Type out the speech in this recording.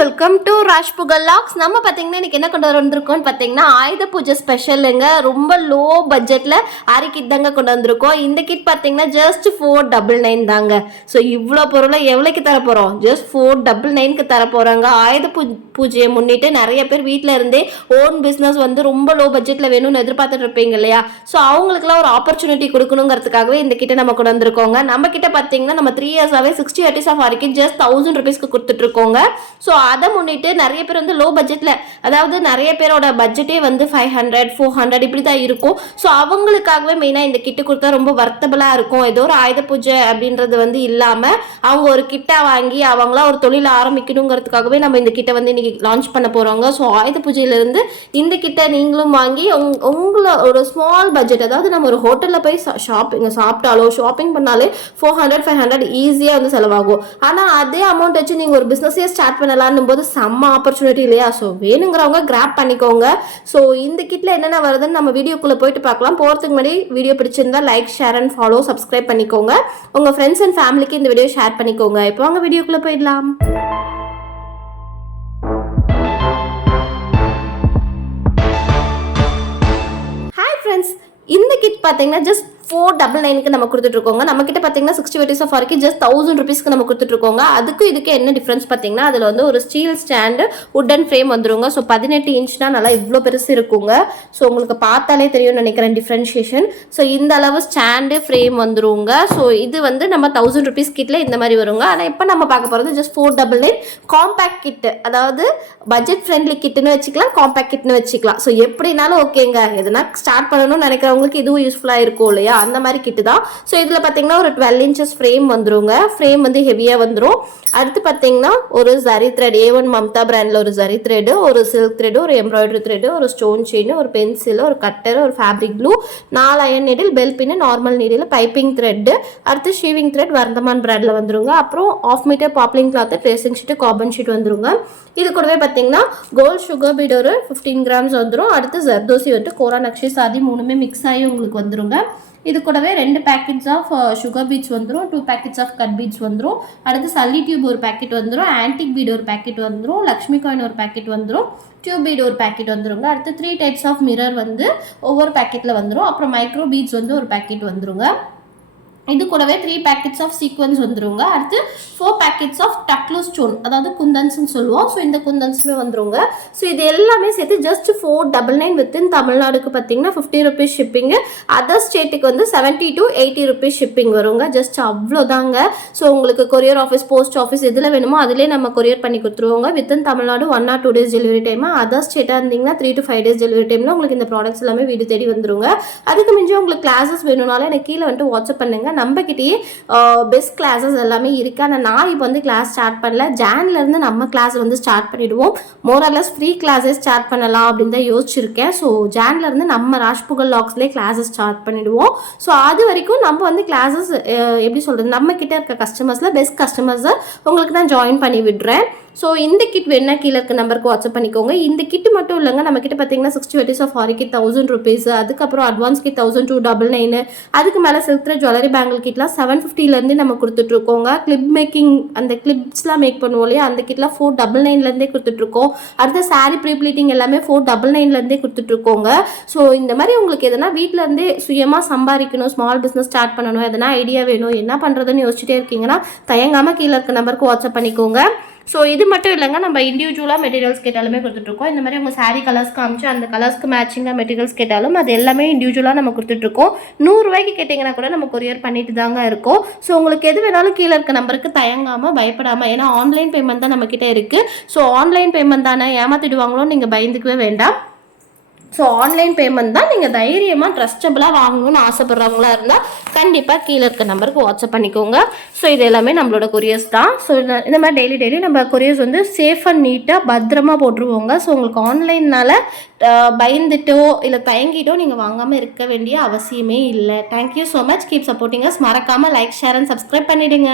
Welcome to Raj புகழ் லாக்ஸ் நம்ம பார்த்தீங்கன்னா இன்னைக்கு என்ன கொண்டு வந்திருக்கோம்னு பார்த்தீங்கன்னா ஆயுத பூஜை ஸ்பெஷலுங்க ரொம்ப லோ பட்ஜெட்டில் ஆரி கிட் தாங்க கொண்டு வந்திருக்கோம். இந்த கிட் பார்த்தீங்கன்னா ஜஸ்ட் ஃபோர் டபுள் நைன் தாங்க. ஸோ இவ்வளோ பொருளை எவ்வளோக்கு தர போகிறோம் ஜஸ்ட் ஃபோர் டபுள் நைனுக்கு தர போகிறாங்க ஆயுத பூ பூஜையை முன்னிட்டு நிறைய பேர் வீட்டில் இருந்தே ஓன் பிஸ்னஸ் வந்து ரொம்ப லோ பட்ஜெட்டில் வேணும்னு எதிர்பார்த்துட்டு இருப்பீங்க இல்லையா? ஸோ அவங்களுக்குலாம் ஒரு ஆப்பர்ச்சுனிட்டி கொடுக்கணுங்கிறதுக்காகவே இந்த கிட்ட நம்ம கொண்டு வந்திருக்கோங்க. நம்ம கிட்ட பார்த்தீங்கன்னா நம்ம த்ரீ இயர்ஸாகவே சிக்ஸ்டி எயிட்டிஸ் ஆஃப் வரைக்கும் ஜஸ்ட் தௌசண்ட் ருபீஸ்க்கு கொடுத்துட்ருக்கோங்க ஸோ அதை முன்னிட்டு நிறைய பேர் வந்து லோ பட்ஜெட்டில் அதாவது நிறைய பேரோட பட்ஜெட்டே வந்து ஃபைவ் ஹண்ட்ரட் ஃபோர் ஹண்ட்ரட் இப்படி தான் இருக்கும். ஸோ அவங்களுக்காகவே மெயினாக இந்த கிட்டு கொடுத்தா ரொம்ப வர்த்தபிளாக இருக்கும். ஏதோ ஒரு ஆயுத பூஜை அப்படின்றது வந்து இல்லாமல் அவங்க ஒரு கிட்டா வாங்கி அவங்களா ஒரு தொழில் ஆரம்பிக்கணுங்கிறதுக்காகவே நம்ம இந்த கிட்ட வந்து இன்னைக்கு லான்ச் பண்ண போகிறோங்க ஸோ ஆயுத பூஜையிலேருந்து இந்த கிட்ட நீங்களும் வாங்கி உங் உங்களை ஒரு ஸ்மால் பட்ஜெட் அதாவது நம்ம ஒரு ஹோட்டலில் போய் ஷாப்பிங் சாப்பிட்டாலோ ஷாப்பிங் பண்ணாலே ஃபோர் ஹண்ட்ரட் ஃபைவ் ஹண்ட்ரட் ஈஸியாக வந்து செலவாகும். ஆனால் அதே அமௌண்ட் வச்சு நீங்கள் ஒரு பிஸ்னஸே ஸ்டார்ட் பண்ணலான்னும் போது செம்ம ஆப்பர்ச்சுனிட்டி இல்லையா? ஸோ வேணுங்கிறவங்க கிராப் பண்ணிக்கோங்க. ஸோ இந்த கிட்டில் என்னென்ன வருதுன்னு நம்ம வீடியோக்குள்ளே போயிட்டு பார்க்கலாம். போகிறதுக்கு முன்னாடி வீடியோ பிடிச்சிருந்தா like share and follow subscribe பண்ணிக்கோங்க. உங்கள் ஃப்ரெண்ட்ஸ் அண்ட் ஃபேமிலிக்கு இந்த வீடியோ ஷேர் பண்ணிக்கோங்க. இப்போ வாங்க வீடியோக்குள்ளே போயிடலாம். ஹாய் ஃப்ரெண்ட்ஸ் இந்த கிட் பார்த்தீங்கன்னா ஜஸ்ட் ஃபோர் டபுள் நைனுக்கு நம்ம கொடுத்துட்ருக்கோங்க. நம்ம கிட்ட பார்த்தீங்கன்னா சிக்ஸ்டி வெட்டிஸ் ஆஃப் வரைக்கும் ஜஸ்ட் தௌசண்ட் ருபீஸ்க்கு நம்ம கொடுத்துட்ருக்கோங்க. அதுக்கு இதுக்கு என்ன டிஃப்ரென்ஸ் பார்த்தீங்கன்னா அதில் வந்து ஒரு ஸ்டீல் ஸ்டாண்டு உட்டன் ஃப்ரேம் வந்துருங்க. ஸோ பதினெட்டு இன்ச்னா நல்லா இவ்வளோ பெருசு இருக்குங்க. ஸோ உங்களுக்கு பார்த்தாலே தெரியும்னு நினைக்கிறேன் டிஃப்ரென்ஷியேஷன் ஸோ இந்த அளவு ஸ்டாண்டு ஃப்ரேம் வந்துருங்க. ஸோ இது வந்து நம்ம தௌசண்ட் ருபீஸ் கிட்டில் இந்த மாதிரி வருங்க. ஆனால் இப்போ நம்ம பார்க்க போகிறது just four double nine compact kit அதாவது பட்ஜெட் ஃப்ரெண்ட்லி கிட்டுன்னு வச்சுக்கலாம் காம்பேக்ட் கிட்னு வச்சுக்கலாம். ஸோ எப்படினாலும் ஓகேங்க எதுனா ஸ்டார்ட் பண்ணணும்னு நினைக்கிறவங்களுக்கு இதுவும் யூஸ்ஃபுல்லாக இருக்கும் இல்லையா? அந்த மாதிரி கிட்டு தான் ஸோ இதில் பார்த்தீங்கன்னா ஒரு டுவெல் இன்ச்சஸ் ஃப்ரேம் வந்துருங்க. ஃப்ரேம் வந்து ஹெவியாக வந்துடும் அடுத்து பார்த்தீங்கன்னா ஒரு zari thread A one Mamta பிராண்டில் ஒரு ஜரி த்ரெடு ஒரு சில்க் த்ரெடு ஒரு எம்ப்ராய்டரி த்ரெடு ஒரு ஸ்டோன் செயின் ஒரு பென்சில் ஒரு கட்டர் ஒரு ஃபேப்ரிக் ப்ளூ நாலு iron needle ball pin normal needle piping thread அடுத்து ஷீவிங் த்ரெட் வர்தமான் பிராண்டில் வந்துருங்க. அப்புறம் half metre poplin cloth tracing sheet carbon sheet வந்துருங்க. இது கூடவே பார்த்தீங்கன்னா கோல்ட் சுகர் பீட் ஒரு ஃபிஃப்டீன் கிராம்ஸ் வந்துடும் அடுத்து ஜர்தோசி வந்துட்டு கோரா நக்ஷி சாதி மூணுமே மிக்ஸ் ஆகி உங்களுக்கு வந்துருங்க. இது கூடவே ரெண்டு பேக்கெட்ஸ் ஆஃப் சுகர் பீட்ஸ் வந்துடும் two packets of cut beads வந்துடும் அடுத்து சல்லி டியூப் ஒரு பேக்கெட் வந்துடும் ஆன்டிக் பீட் ஒரு பேக்கெட் வந்துடும் லக்ஷ்மி காயின் ஒரு பேக்கெட் வந்துடும் டியூப் பீட் ஒரு பேக்கெட் வந்துருங்க. அடுத்து த்ரீ டைப்ஸ் ஆஃப் மிரர் வந்து ஒவ்வொரு பேக்கெட்டில் வந்துடும் அப்புறம் மைக்ரோ பீட்ஸ் வந்து ஒரு பேக்கெட் வந்துருங்க. இது கூடவே த்ரீ பேக்கெட்ஸ் ஆஃப் சீக்வன்ஸ் வந்துருங்க. அடுத்து ஃபோர் பேக்கெட்ஸ் ஆஃப் டக்லூ ஸ்டோன் அதாவது குந்தன்ஸ்னு சொல்லுவோம். ஸோ இந்த குந்தன்ஸுமே வந்துருங்க. ஸோ இது எல்லாமே சேர்த்து just four double nine within தமிழ்நாடுக்கு பார்த்தீங்கன்னா ஃபிஃப்டி ருபீஸ் ஷிப்பிங்கு அதர் ஸ்டேட்டுக்கு வந்து seventy to eighty rupees shipping வருங்க. ஜஸ்ட் அவ்வளோதாங்க. ஸோ உங்களுக்கு கொரியர் ஆஃபீஸ் போஸ்ட் ஆஃபீஸ் எதில் வேணுமோ அதிலே நம்ம கொரியர் பண்ணி கொடுத்துருவோங்க. Within Tamil Nadu one or two days delivery time other ஸ்டேட்டாக இருந்தீங்கன்னா three to five days delivery டைமில் உங்களுக்கு இந்த ப்ராடக்ட்ஸ் எல்லாமே வீடு தேடி வந்துருங்க. அதுக்கு மிஞ்சி உங்களுக்கு கிளாஸஸ் வேணும்னாலும் எனக்கு கீழே வந்துட்டு வாட்ஸ்அப் பண்ணுங்க. நம்மக்கிட்டேயே பெஸ்ட் கிளாஸஸ் எல்லாமே இருக்குது ஆனால் நான் இப்போ வந்து கிளாஸ் ஸ்டார்ட் பண்ணல. ஜான்லேருந்து நம்ம கிளாஸ் வந்து ஸ்டார்ட் பண்ணிவிடுவோம் மோரலஸ் ஃப்ரீ கிளாஸஸ் ஸ்டார்ட் பண்ணலாம் அப்படின்னு தான் யோசிச்சிருக்கேன். ஸோ ஜான்லேருந்து நம்ம ராஜ்புகல் லாக்ஸ்லேயே கிளாஸஸ் ஸ்டார்ட் பண்ணிவிடுவோம் ஸோ அது வரைக்கும் நம்ம வந்து கிளாஸஸ் எப்படி சொல்கிறது நம்ம கிட்ட இருக்க கஸ்டமர்ஸில் பெஸ்ட் கஸ்டமர்ஸை உங்களுக்கு நான் ஜாயின் பண்ணி விடுறேன். ஸோ இந்த கிட் வேணா கீழே இருக்க நம்பருக்கு வாட்ஸ்அப் பண்ணிக்கோங்க. இந்த கிட் மட்டும் இல்லைங்க நம்ம கிட்ட பார்த்தீங்கன்னா sixty வெட்டிஸ் of aari kit thousand rupees அதுக்கப்புறம் advance kit thousand two double nine அதுக்கு மேலே சில்க்ர ஜுவல்லரி பேங்கிள் கிட்லாம் செவன் ஃபிஃப்டிலேருந்து நம்ம கொடுத்துட்ருக்கோங்க. கிளிப் மேக்கிங் அந்த கிளிப்ஸ்லாம் மேக் பண்ணுவோம் இல்லையா? அந்த கிட்லாம் ஃபோர் டபுள் நைன்லேருந்தே கொடுத்துட்ருக்கோம். அடுத்த சாரீ ப்ரீப்ளீட்டிங் எல்லாமே ஃபோர் டபுள் நைன்லேருந்தே கொடுத்துட்ருக்கோங்க. ஸோ இந்த மாதிரி உங்களுக்கு எதனா வீட்டில் இருந்தே சுயமாக சம்பாதிக்கணும் ஸ்மால் பிஸ்னஸ் ஸ்டார்ட் பண்ணணும் எதனா ஐடியா வேணும் என்ன பண்ணுறதுன்னு யோசிச்சுட்டே இருக்கீங்கன்னா தயங்காமல் கீழே இருக்க நம்பருக்கு வாட்ஸ்அப் பண்ணிக்கோங்க. ஸோ இது மட்டும் இல்லைங்க நம்ம இண்டிவிஜுவலாக மெட்டீரியல்ஸ் கேட்டாலுமே கொடுத்துட்ருக்கோம் இந்த மாதிரி உங்கள் சாரீ கலர்ஸ் காமிச்சு அந்த கலர்ஸ்க்கு மேட்சிங்காக மெட்டீரியல்ஸ் கேட்டாலும் அது எல்லாமே இண்டிவிஜுவலாக நம்ம கொடுத்துட்ருக்கோம் நூறுரூவாய்க்கு கேட்டிங்கன்னா கூட நம்ம கொரியர் பண்ணிட்டு தாங்க இருக்கோம். ஸோ உங்களுக்கு எது வேணாலும் கீழே இருக்க நம்பருக்கு தயங்காமல் பயப்படாமல் ஏன்னா ஆன்லைன் பேமெண்ட் தான் நம்மக்கிட்ட இருக்குது ஸோ ஆன்லைன் பேமெண்ட் தானே ஏமாற்றிடுவாங்களோ நீங்கள் பயந்துக்கவே வேண்டாம். ஸோ ஆன்லைன் பேமெண்ட் தான் நீங்கள் தைரியமாக ட்ரஸ்டபுளாக வாங்கணும்னு ஆசைப்பட்றவங்களா இருந்தால் கண்டிப்பாக கீழே இருக்க நம்பருக்கு வாட்ஸ்அப் பண்ணிக்கோங்க. ஸோ இது எல்லாமே நம்மளோட கொரியர்ஸ் தான். ஸோ இந்த மாதிரி டெய்லி டெய்லி நம்ம கொரியர்ஸ் வந்து சேஃப் அண்ட் நீட்டாக பத்திரமா போட்டுருவோங்க. ஸோ உங்களுக்கு ஆன்லைன்னால் பயந்துட்டோ இல்லை தயங்கிட்டோ நீங்கள் வாங்காமல் இருக்க வேண்டிய அவசியமே இல்லை. Thank you so much keep supporting us மறக்காமல் லைக் ஷேர் அண்ட் சப்ஸ்கிரைப் பண்ணிவிடுங்க